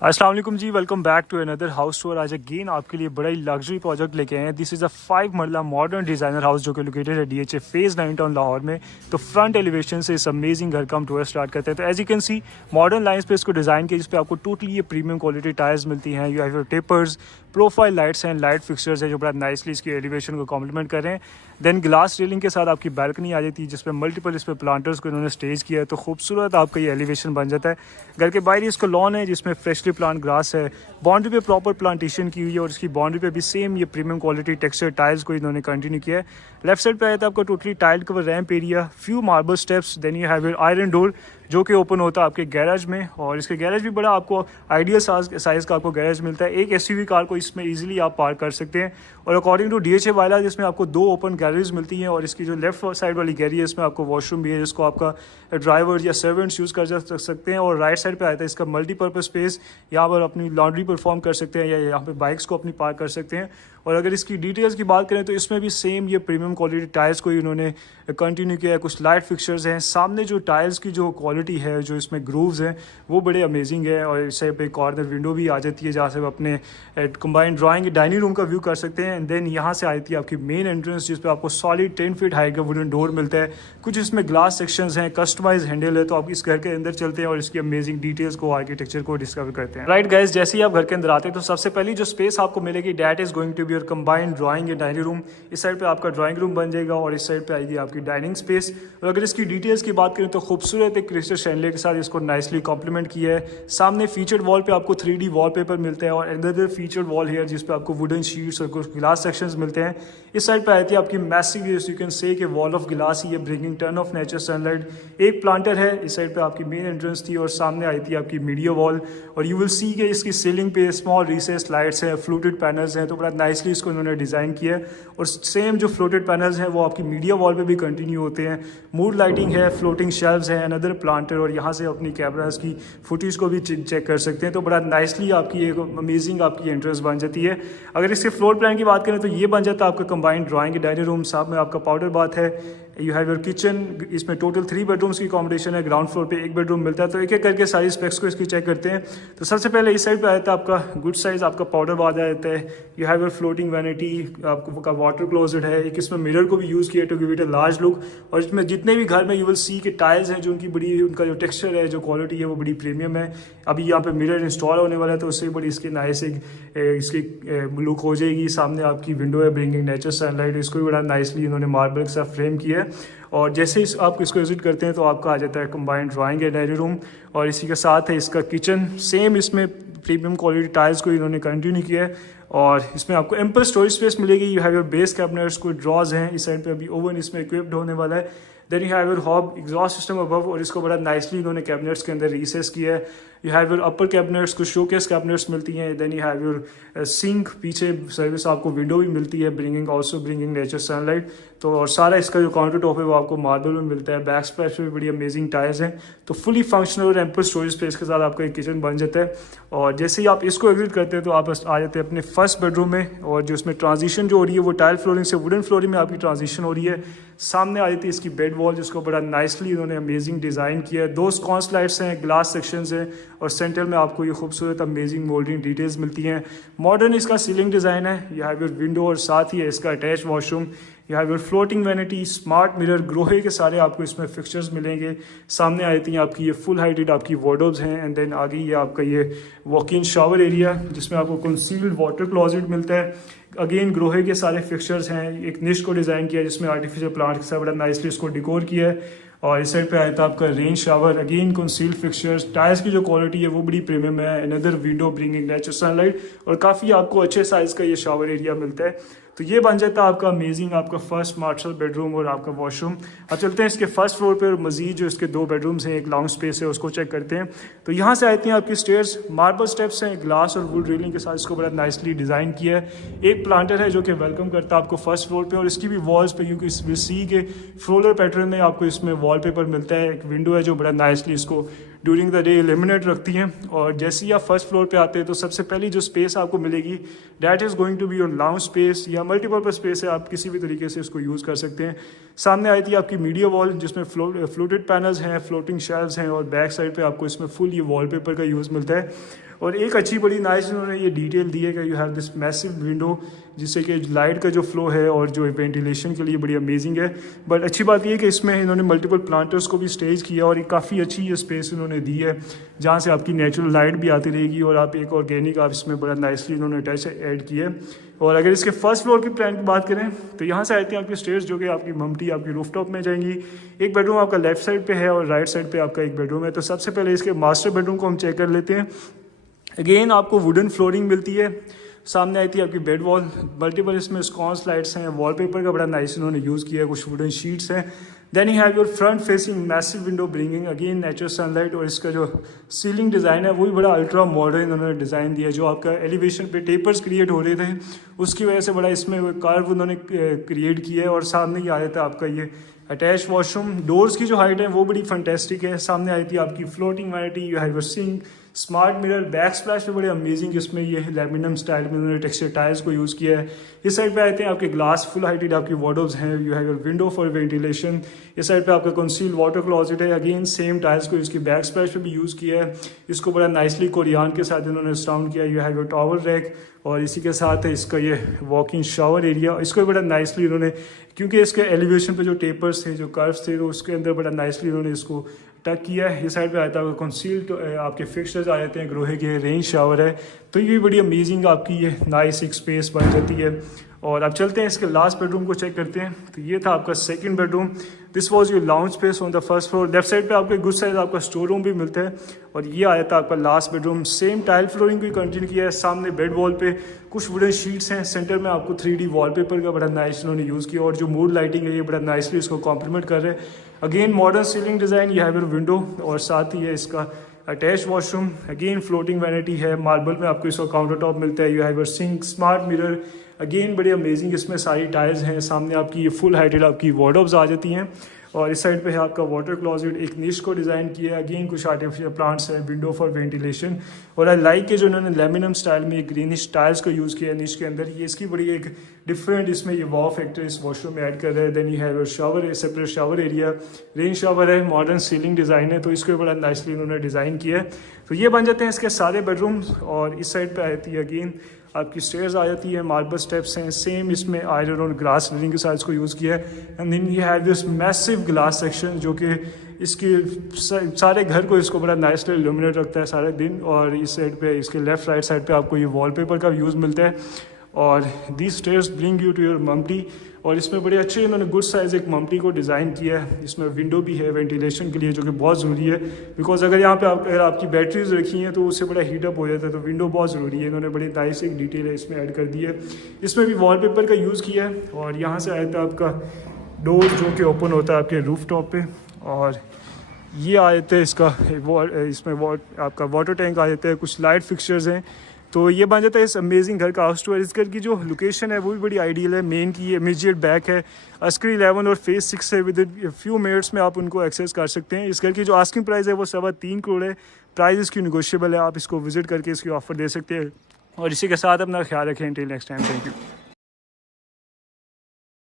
अस्सलाम वालेकुम जी, welcome back to another house tour. आज अगेन आपके लिए बड़ा ही लग्जरी प्रोजेक्ट लेके आए हैं। दिस इज़ अ 5 मरला मॉडर्न डिज़ाइनर हाउस जो कि लोकेटेड है DHA फेज़ 9 टाउन लाहौर में। तो फ्रंट एलिवेशन से इस अमेजिंग घर का हम टूर स्टार्ट करते हैं। तो as you can see modern lines पे इसको डिज़ाइन किया, जिस पे आपको टोटली ये प्रीमियम क्वालिटी टायर्स मिलती हैं। You have your tapers, profile lights हैं, लाइट फिक्सर्स है जो बड़ा नाइसली इसकी एलिवेशन को कॉम्प्लीमेंट कर रहे हैं। देन ग्लास रेलिंग के साथ आपकी बैल्कनी आ जाती है, जिसपे मल्टीपल इस पे प्लांटर्स को इन्होंने स्टेज किया है। तो खूबसूरत आपका ये एलिवेशन बन जाता है। घर के बाहर इसको लॉन है जिसमें फ्रेशली प्लांट ग्रास है। बाउंड्री पे प्रॉपर प्लांटेशन की हुई है और इसकी बाउंड्री पे भी सेम ये प्रीमियम क्वालिटी टेक्सचर टाइल्स को इन्होंने कंटिन्यू किया है। लेफ्ट साइड पे आया था आपका totally tile cover ramp area, few marble steps, then you have your iron door जो कि ओपन होता है आपके गैराज में। और इसके गैराज भी बड़ा आपको आइडियल साइज़ का आपको गैराज मिलता है। एक SUV कार को इसमें इजीली आप पार्क कर सकते हैं। और अकॉर्डिंग टू DHA वाला जिसमें आपको 2 ओपन गैरेज मिलती हैं। और इसकी जो लेफ्ट साइड वाली गैरी है इसमें आपको वॉशरूम भी है, जिसको आपका ड्राइवर या सर्वेंट्स यूज़ कर सकते हैं। और राइट साइड पे आता है इसका मल्टीपर्पज़ स्पेस, यहाँ पर अपनी लॉन्ड्री परफॉर्म कर सकते हैं या यहाँ पे बाइक्स को अपनी पार्क कर सकते हैं। और अगर इसकी डिटेल्स की बात करें तो इसमें भी सेम ये प्रीमियम क्वालिटी टाइल्स को इन्होंने कंटिन्यू किया है। कुछ लाइट फिक्सर्स हैं सामने, जो टाइल्स की जो क्वालिटी है, जो इसमें ग्रूव्स हैं वो बड़े अमेजिंग है। और इस साइड पे कॉर्नर विंडो भी आ जाती है जहाँ से आप अपने कंबाइंड ड्राइंग डाइनिंग रूम का व्यू कर सकते हैं। एंड देन यहाँ से आती है आपकी मेन एंट्रेंस, जिस पे आपको सॉलिड 10 फीट हाइट का वुडन डोर मिलता है। कुछ इसमें ग्लास सेक्शंस हैं, कस्टमाइज हैंडल है। तो आप इस घर के अंदर चलते हैं और इसकी अमेजिंग डिटेल्स को, आर्किटेक्चर को डिस्कवर करते हैं। राइट गाइस, जैसे ही आप घर के अंदर आते हैं तो सबसे पहली जो स्पेस आपको मिलेगी that is going to be your combined drawing and dining room. इस साइड पे आपका ड्राइंग रूम बन जाएगा और इस साइड पे आएगी आपकी डाइनिंग स्पेस। और अगर इसकी डिटेल्स की बात करें तो खूबसूरत एक क्रिस्टल शैंडलियर के साथ इसको नाइसली कॉम्प्लीमेंट किया है। सामने फीचर्ड वॉल पे आपको 3D वॉलपेपर मिलता है और अनदर फीचर्ड वॉल हियर जिस पे आपको वुडन शीट्स और कुछ ग्लास सेक्शंस मिलते हैं। इस साइड पे आती है आपकी मैसिव, यू कैन से कि वॉल ऑफ ग्लास ही है, bringing turn off nature sunlight. एक प्लांटर है इस साइड पे आपकी मेन एंट्रेंस थी और सामने आई थी आपकी मीडिया वॉल। और यू विल सी कि इसकी सीलिंग पे स्मॉल रिसेस लाइट्स हैं, फ्लोटेड पैनल्स हैं। तो बड़ा नाइसली इसको इन्होंने डिज़ाइन किया है। और सेम जो फ्लोटेड पैनल्स हैं वो आपकी मीडिया वॉल पे भी कंटिन्यू होते हैं। मूड लाइटिंग है, फ्लोटिंग शेल्व्स हैं, अनदर प्लांटर। और यहाँ से अपनी कैमरास की फुटेज को भी चेक कर सकते हैं। तो बड़ा नाइसली आपकी एक अमेजिंग आपकी एंट्रेंस बन जाती है। अगर इसके फ्लोर प्लान की बात करें तो ये बन जाता है आपका कंबाइंड ड्राइंग डाइनिंग रूम। साथ में आपका पाउडर बाथ है, यू हैव योर किचन। इसमें टोटल 3 बेडरूम्स की कॉम्बिनेशन है। ग्राउंड फ्लोर पे 1 बेडरूम मिलता है। तो एक एक करके सारी स्पेक्स को इसकी चेक करते हैं। तो सबसे पहले इस साइड पे आता है आपका गुड साइज आपका पाउडर बाथ आ जाता है। You have your floating vanity, आपका वाटर क्लोजेट है। एक इसमें मिरर को भी यूज़ किया to give it a large look. और इसमें जितने भी घर में यू विल सी के टाइल्स हैं जो उनकी बड़ी, उनका जो टेक्सचर है, जो क्वालिटी है वो बड़ी प्रीमियम है। अभी यहाँ पे मिरर इंस्टॉल होने वाला है तो उससे बड़ी इसकी नाइस इसकी लुक हो जाएगी। सामने आपकी विंडो है ब्रिंगिंग नेचर सनलाइट, इसको भी बड़ा नाइसली इन्होंने मार्बल के साथ फ्रेम किया है। और जैसे ही आप इसको विजिट करते हैं तो आपका आ जाता है combined drawing and dining room. और इसी के साथ है इसका किचन। सेम इसमें प्रीमियम क्वालिटी टाइल्स को इन्होंने कंटिन्यू किया है। और इसमें आपको एम्पल स्टोरेज स्पेस मिलेगी। You have your base cabinets, कोई ड्रॉज हैं। इस साइड पे अभी ओवन इसमें इक्विप्ड होने वाला है। Then you have your hob exhaust system above और इसको बड़ा नाइसली इन्होंने कैबिनेट्स के अंदर रिसेस किया है। You have your upper cabinets, कुछ शोकेस कैबिनेट्स मिलती हैं। Then you have your sink, पीछे सर्विस आपको विंडो भी मिलती है, ब्रिंगिंग नेचर सनलाइट। तो और सारा इसका जो काउंटर टॉप है वो आपको मार्बल में मिलता है। बैक स्प्लैश पे भी बड़ी अमेजिंग टायर्स हैं। तो फुली फंक्शनल और एम्पल स्टोरेज स्पेस के साथ आपका एक किचन बन जाता है। और जैसे ही आप इसको एग्जिट करते हैं तो आप आ जाते हैं अपने फर्स्ट बेडरूम में। और जो इसमें ट्रांजिशन जो हो रही है वो टाइल फ्लोरिंग से वुडन फ्लोरिंग में आपकी ट्रांजिशन हो रही है। सामने आ जाती है इसकी बेड वॉल, जिसको बड़ा नाइसली इन्होंने अमेजिंग डिज़ाइन किया है। 2 स्कॉन्स लाइट्स हैं, ग्लास सेक्शंस हैं और सेंटर में आपको ये खूबसूरत अमेजिंग मोल्डिंग डिटेल्स मिलती हैं। मॉडर्न इसका सीलिंग डिज़ाइन है। यू हैव योर विंडो और साथ ही है इसका attach washroom. You have your floating vanity, smart mirror, Grohe के सारे आपको इसमें फिक्सचर्स मिलेंगे। सामने आ जाती हैं आपकी ये फुल हाइटेड आपकी वार्डरोब्स हैं। एंड देन आगे ये आपका ये वॉक इन शावर एरिया जिसमें आपको कंसील्ड वाटर क्लोजेट मिलता है। अगेन ग्रोहे के सारे फिक्सचर्स हैं। एक निश को डिज़ाइन किया जिसमें आर्टिफिशियल प्लांट के साथ बड़ा नाइसली इसको डिकोर किया है। और इस साइड पे आया था आपका rain shower, again concealed fixtures. Tyres की जो क्वालिटी है वो बड़ी प्रीमियम है। Another window bringing nature sunlight और काफ़ी आपको अच्छे साइज़ का ये शावर एरिया मिलता है। तो ये बन जाता है आपका अमेजिंग आपका फर्स्ट मास्टर बेडरूम और आपका वॉशरूम। अब चलते हैं इसके फर्स्ट फ्लोर पे और मजीद जो इसके 2 बेडरूम्स हैं, एक लॉन्ग स्पेस है, उसको चेक करते हैं। तो यहाँ से आती हैं आपकी स्टेयर्स, मार्बल स्टेप्स हैं, ग्लास और वुड रेलिंग के साथ इसको बड़ा नाइसली डिज़ाइन किया है। एक प्लांटर है जो कि वेलकम करता है आपको फर्स्ट फ्लोर पे। और इसकी भी वॉल्स पे क्योंकि इस सी के फ्लोरल पैटर्न में आपको इसमें वॉलपेपर मिलता है। एक विंडो है जो बड़ा नाइसली इसको ड्यूरिंग द डे इल्यूमिनेट रखती हैं। और जैसे ही आप फर्स्ट फ्लोर पे आते हैं तो सबसे पहली जो स्पेस आपको मिलेगी that is going to be your lounge space या मल्टीपर्पज स्पेस है। आप किसी भी तरीके से इसको यूज़ कर सकते हैं। सामने आई थी आपकी मीडिया वॉल जिसमें फ्लोटेड पैनल्स हैं, फ्लोटिंग शेल्व्स हैं और बैक साइड पे आपको इसमें फुल ये वॉलपेपर का यूज़ मिलता है। और एक अच्छी बड़ी नाइस इन्होंने ये डिटेल दी है कि you have this massive window, जिससे कि लाइट का जो फ्लो है और जो वेंटिलेशन के लिए बड़ी अमेजिंग है। बट अच्छी बात ये है कि इसमें इन्होंने मल्टीपल प्लांटर्स को भी स्टेज किया और एक काफ़ी अच्छी ये स्पेस इन्होंने दी है जहाँ से आपकी नेचुरल लाइट भी आती रहेगी और आप एक ऑर्गेनिक आप इसमें बड़ा नाइसली इन्होंने टच ऐड किया है। और अगर इसके फर्स्ट फ्लोर की प्लान की बात करें तो यहाँ से आती हैं आपकी स्टेयर्स जो कि आपकी ममटी आपकी रूफटॉप में जाएंगी। एक बेडरूम आपका लेफ्ट साइड पे है और राइट साइड पे आपका एक बेडरूम है। तो सबसे पहले इसके मास्टर बेडरूम को हम चेक कर लेते हैं। अगेन आपको वुडन फ्लोरिंग मिलती है। सामने आई थी आपकी बेड वॉल, मल्टीपल इसमें स्कॉन्स लाइट्स हैं, वॉलपेपर का बड़ा नाइस इन्होंने यूज़ किया है, कुछ वुडन शीट्स हैं। Then you have your front facing massive window bringing again natural sunlight. और इसका जो सीलिंग डिज़ाइन है वो भी बड़ा अल्ट्रा मॉडर्न इन्होंने डिज़ाइन दिया है। जो आपका एलिवेशन पे टेपर्स क्रिएट हो रहे थे उसकी वजह से बड़ा इसमें कार्व उन्होंने क्रिएट किया है। और सामने ही आया था आपका ये अटैच वॉशरूम। डोर्स की जो हाइट है वो बड़ी फंटेस्टिक है। सामने आई थी आपकी floating vanity, you have your sink, smart mirror, back splash पे बड़े अमेजिंग इसमें ये लेमिनम स्टाइल में उन्होंने टेक्सचर टाइल्स को यूज़ किया है। इस साइड पे आते हैं आपके ग्लास फुल हाइटेड आपकी वार्डरोब्स हैं, you have your window for ventilation. इस साइड पे आपका कंसील वाटर क्लॉजेट है, अगेन सेम टाइल्स को इसकी बैक स्प्लैश पे भी यूज़ किया है। इसको बड़ा नाइसली कोरियान के साथ इन्होंने साउंड किया। You have your towel rack और इसी के साथ है इसका ये वॉकिंग शावर एरिया। इसको बड़ा नाइसली इन्होंने, क्योंकि इसके एलिवेशन पे जो टेपर्स थे जो कर्व्स थे तो उसके अंदर बड़ा नाइसली इन्होंने इसको टक किया है। इस साइड पे आता है कंसील्ड आपके फिक्सचर्स आ जाते हैं, ग्रोहे के रेंज शावर है। तो ये बड़ी अमेजिंग आपकी ये नाइस एक स्पेस बन जाती है। और अब चलते हैं इसके लास्ट बेडरूम को चेक करते हैं। तो ये था आपका second bedroom. This was your lounge space on the first floor. Left side पे आपको गुड साइज आपका स्टोर रूम भी मिलता है। और ये आया था आपका last bedroom. Same tile flooring को कंटिन्यू किया है। सामने बेड वॉल पे कुछ वुडन शीट्स हैं। सेंटर में आपको 3D वॉलपेपर का बड़ा नाइस इन्होंने यूज़ किया और जो मूड लाइटिंग है ये बड़ा नाइसली इसको कॉम्प्लीमेंट कर रहे हैं। अगेन मॉडर्न सीलिंग डिज़ाइन, ये हैव योर विंडो और साथ ही है इसका attach washroom. Again floating vanity है, मार्बल में आपको इसका काउंटर टॉप मिलता है। You have your sink, smart mirror, again बड़ी अमेजिंग इसमें सारी टाइल्स हैं। सामने आपकी ये फुल हाइटेड आपकी वार्डरोब्स आ जाती हैं। और इस साइड पे है आपका वाटर क्लॉजेट, एक निश को डिज़ाइन किया है। अगेन कुछ आर्टिफिशियल प्लांट्स हैं, विंडो फॉर वेंटिलेशन। और आई लाइक के जो इन्होंने लेमिनम स्टाइल में एक ग्रीनिश टाइल्स को यूज़ किया है निश के अंदर। ये इसकी बड़ी एक डिफरेंट इसमें ये वॉव फैक्टर इस वॉशरूम में ऐड कर रहे हैं। Then you have your shower, separate shower area, rain shower है, मॉडर्न सीलिंग डिज़ाइन है। तो इसको बड़ा नाइसली उन्होंने डिज़ाइन किया है। तो ये बन जाते हैं इसके सारे बेडरूम्स। और इस साइड पर आती है अगेन आपकी स्टेयर्स आ जाती है, मार्बल स्टेप्स हैं। सेम इसमें आयरन और ग्लास रेलिंग के साथ इसको यूज़ किया है। And then you have this massive glass section जो कि इसके सारे घर को इसको बड़ा नाइसली इल्यूमिनेट रखता है सारे दिन। और इस साइड पे इसके लेफ्ट राइट साइड पे आपको ये वॉलपेपर का यूज़ मिलता है। और the stairs bring you to your mumty. और इसमें बड़े अच्छे इन्होंने गुड साइज एक ममटी को डिज़ाइन किया है। इसमें विंडो भी है वेंटिलेशन के लिए जो कि बहुत ज़रूरी है। बिकॉज अगर यहाँ पे अगर आपकी बैटरीज रखी हैं तो उससे बड़ा हीटअप हो जाता है। तो विंडो बहुत ज़रूरी है। इन्होंने बड़ी नाइस एक डिटेल है इसमें ऐड कर दी है। इसमें भी वॉलपेपर का यूज़ किया है। और यहाँ से आया था आपका डोर जो कि ओपन होता है आपके रूफ टॉप पे। और ये आए थे इसका इसमें आपका वाटर टैंक आ जाता है, कुछ लाइट फिक्सचर्स हैं। तो ये बन जाता है इस अमेजिंग घर का हाउस टूर। इस घर की जो लोकेशन है वो भी बड़ी आइडियल है। मेन की इमीडिएट बैक है अस्करी 11 और फेज 6 से विद इन फ्यू मिनट्स में आप उनको एक्सेस कर सकते हैं। इस घर की जो आस्किंग प्राइस है वो 3.25 करोड़ है। प्राइस इसकी निगोशिएबल है, आप इसको विजिट करके इसकी ऑफर दे सकते हैं। और इसी के साथ अपना ख्याल रखें। Till next time, thank you.